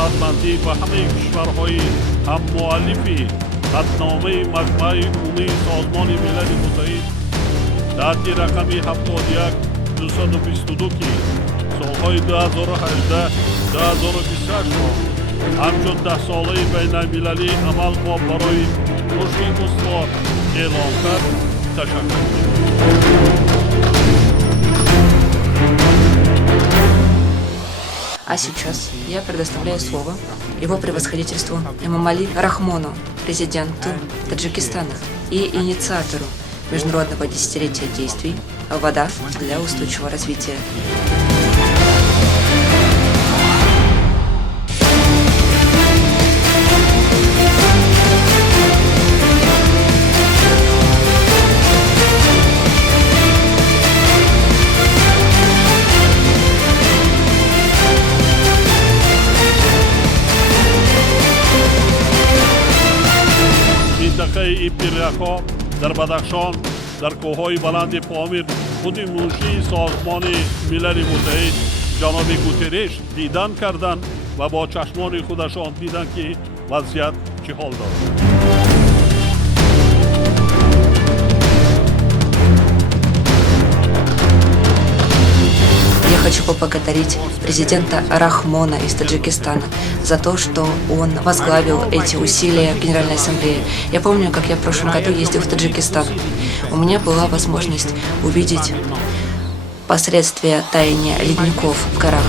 قناعتمندی و همه کشورهای هم مؤلفی خطنامه مجمع عمومی سازمان ملل متحد در رقمی 71222 که سالهای 2018 2028 را همچون 10 ساله بین المللی عمل با برای رشد استوار اعلام کرد. تشکر می‌کنم. А сейчас я предоставляю слово его превосходительству Эмомали Рахмону, президенту Таджикистана и инициатору международного десятилетия действий «Вода для устойчивого развития». منطقه پیرکا در بدخشان در کوههای بلند پامیر خود منشی سازمان ملل متحد جناب گوترش دیدن کردند و با چشمان خودشان دیدن که وضعیت چه حال دارد. Я хочу поблагодарить президента Рахмона из Таджикистана за то, что он возглавил эти усилия в Генеральной Ассамблее. Я помню, как я в прошлом году ездил в Таджикистан. У меня была возможность увидеть последствия таяния ледников в горах.